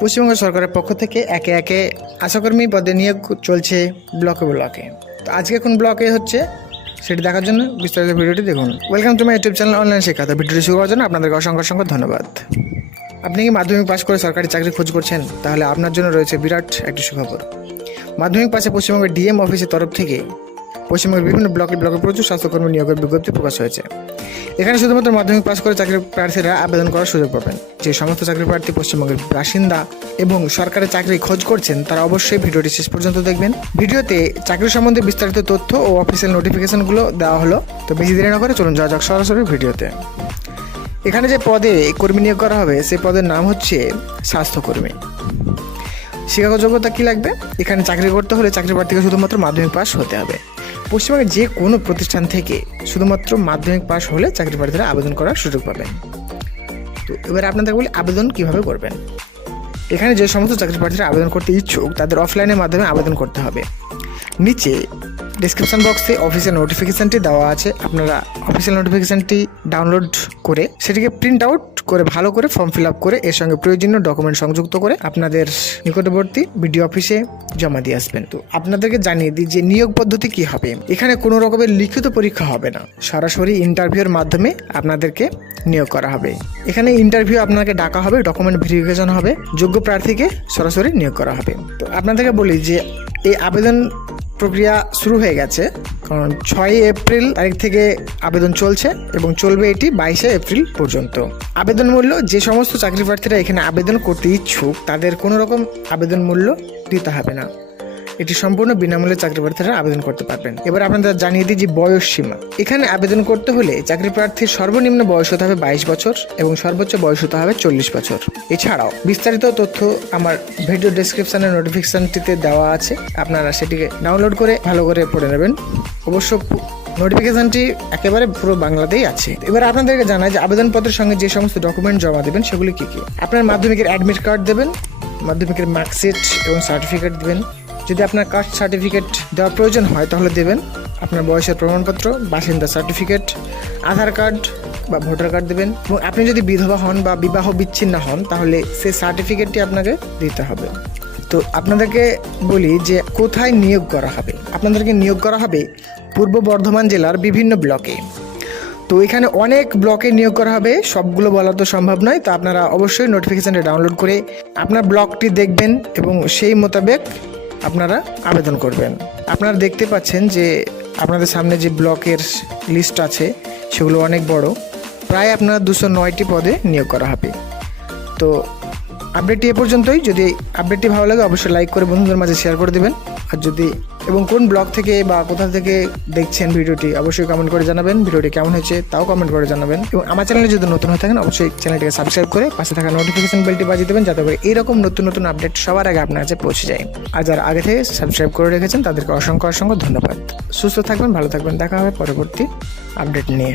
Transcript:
পশ্চিমবঙ্গ সরকারের পক্ষ থেকে একে একে আশাকর্মী পদে নিয়োগ চলছে ব্লকে ব্লকে। তো আজকে কোন ব্লকে হচ্ছে সেটি দেখার জন্য বিস্তারিত ভিডিওটি দেখুন। Welcome to my YouTube channel online শিক্ষা। তো ভিডিওটি শুরু করার জন্য আপনাদেরকে অসংখ্য অসংখ্য ধন্যবাদ। আপনি কি মাধ্যমিক পাস করে সরকারি চাকরি খোঁজ করছেন? তাহলে আপনার জন্য রয়েছে বিরাট একটি সুখবর। মাধ্যমিক পাশে পশ্চিমবঙ্গের ডিএম অফিসের তরফ থেকে পশ্চিমবঙ্গের বিভিন্ন ব্লকে প্রচুর স্বাস্থ্যকর্মী নিয়োগের বিজ্ঞপ্তি প্রকাশ হয়েছে। এখানে শুধুমাত্র মাধ্যমিক পাস করে চাকরির প্রার্থীরা আবেদন করার সুযোগ পাবেন। যে সমস্ত চাকরি প্রার্থী পশ্চিমবঙ্গের বাসিন্দা এবং সরকারি চাকরি খোঁজ করছেন তারা অবশ্যই ভিডিওটি শেষ পর্যন্ত দেখবেন। ভিডিওতে চাকরি সম্বন্ধে বিস্তারিত তথ্য ও অফিসিয়াল নোটিফিকেশনগুলো দেওয়া হলো। তো বেশি দেরি না করে চলুন যাওয়া যাক সরাসরি ভিডিওতে। এখানে যে পদে কর্মী নিয়োগ করা হবে সেই পদের নাম হচ্ছে স্বাস্থ্যকর্মী। শিক্ষাগত যোগ্যতা কী লাগবে? এখানে চাকরি করতে হলে চাকরি প্রার্থীকে শুধুমাত্র মাধ্যমিক পাস হতে হবে। পশ্চিমবঙ্গের যে কোনো প্রতিষ্ঠান থেকে শুধুমাত্র মাধ্যমিক পাস হলে চাকরি প্রার্থীরা আবেদন করার সুযোগ পাবেন। তো এবার আপনাদের বলি আবেদন কিভাবে করবেন। এখানে যে সমস্ত চাকরি প্রার্থীরা আবেদন করতে ইচ্ছুক তাদের অফলাইনের মাধ্যমে আবেদন করতে হবে। নিচে ডেসক্রিপশন বক্সে অফিসিয়াল নোটিফিকেশানটি দেওয়া আছে। আপনারা অফিসিয়াল নোটিফিকেশানটি ডাউনলোড করে সেটিকে প্রিন্ট আউট করে ভালো করে ফর্ম ফিল আপ করে এর সঙ্গে প্রয়োজনীয় ডকুমেন্ট সংযুক্ত করে আপনাদের নিকটবর্তী বিডিও অফিসে জমা দিয়ে আসবেন। তো আপনাদেরকে জানিয়ে দিই যে নিয়োগ পদ্ধতি কী হবে। এখানে কোনো রকমের লিখিত পরীক্ষা হবে না, সরাসরি ইন্টারভিউর মাধ্যমে আপনাদেরকে নিয়োগ করা হবে। এখানে ইন্টারভিউ আপনাকে ডাকা হবে, ডকুমেন্ট ভেরিফিকেশন হবে, যোগ্য প্রার্থীকে সরাসরি নিয়োগ করা হবে। তো আপনাদেরকে বলি যে এই আবেদন প্রক্রিয়া শুরু হয়ে গেছে, কারণ 6 এপ্রিল তারিখ থেকে আবেদন চলছে এবং চলবে এটি 22 এপ্রিল পর্যন্ত। আবেদন মূল্য যে সমস্ত চাকরি প্রার্থীরা এখানে আবেদন করতে ইচ্ছুক তাদের কোনো রকম আবেদন মূল্য দিতে হবে না। এটি সম্পূর্ণ বিনামূল্যে চাকরি প্রার্থীরা আবেদন করতে পারবেন। এবার আপনাদের জানিয়ে দিই যে বয়স সীমা। এখানে আবেদন করতে হলে চাকরি প্রার্থীর সর্বনিম্ন বয়স হতে হবে 22 বছর এবং সর্বোচ্চ বয়স হতে হবে 40 বছর। এছাড়াও বিস্তারিত তথ্য আমার ভিডিও ডেসক্রিপশনের নোটিফিকেশনটিতে দেওয়া আছে, আপনারা সেটিকে ডাউনলোড করে ভালো করে পড়ে নেবেন। অবশ্য নোটিফিকেশনটি একেবারে পুরো বাংলাতেই আছে। এবার আপনাদেরকে জানাই যে আবেদনপত্রের সঙ্গে যে সমস্ত ডকুমেন্ট জমা দেবেন সেগুলি কী কী। আপনার মাধ্যমিকের অ্যাডমিট কার্ড দেবেন, মাধ্যমিকের মার্কশিট এবং সার্টিফিকেট দেবেন। যদি আপনার কাস্ট সার্টিফিকেট দেওয়ার প্রয়োজন হয় তাহলে দেবেন। আপনার বয়সের প্রমাণপত্র, বাসিন্দা সার্টিফিকেট, আধার কার্ড বা ভোটার কার্ড দেবেন। এবং আপনি যদি বিধবা হন বা বিবাহ বিচ্ছিন্ন হন তাহলে সেই সার্টিফিকেটটি আপনাকে দিতে হবে। তো আপনাদেরকে বলি যে কোথায় নিয়োগ করা হবে। আপনাদেরকে নিয়োগ করা হবে পূর্ব বর্ধমান জেলার বিভিন্ন ব্লকে। তো এখানে অনেক ব্লকে নিয়োগ করা হবে, সবগুলো বলা তো সম্ভব নয়। তো আপনারা অবশ্যই নোটিফিকেশানটা ডাউনলোড করে আপনার ব্লকটি দেখবেন এবং সেই মোতাবেক আপনারা আবেদন করবেন। আপনারা দেখতে পাচ্ছেন যে আপনাদের সামনে যে ব্লকের লিস্ট আছে সেগুলো অনেক বড়, প্রায় আপনার 209টি পদে নিয়োগ করা হবে। তো আপডেটটি এ পর্যন্তই। যদি আপডেটটি ভালো লাগে অবশ্যই লাইক করে বন্ধুদের মাঝে শেয়ার করে দেবেন। আর যদি এবং কোন ব্লগ থেকে বা কোথা থেকে দেখছেন ভিডিওটি অবশ্যই কমেন্ট করে জানাবেন। ভিডিওটি কেমন হয়েছে তাও কমেন্ট করে জানাবেন। এবং আমার চ্যানেলে যদি নতুন হয়ে থাকেন অবশ্যই চ্যানেলটিকে সাবস্ক্রাইব করে পাশে থাকা নোটিফিকেশন বেলটি বাজিয়ে দেবেন, যাতে করে এইরকম নতুন নতুন আপডেট সবার আগে আপনার কাছে পৌঁছে যায়। আর যারা আগে থেকে সাবস্ক্রাইব করে রেখেছেন তাদেরকে অসংখ্য অসংখ্য ধন্যবাদ। সুস্থ থাকবেন, ভালো থাকবেন। দেখা হবে পরবর্তী আপডেট নিয়ে।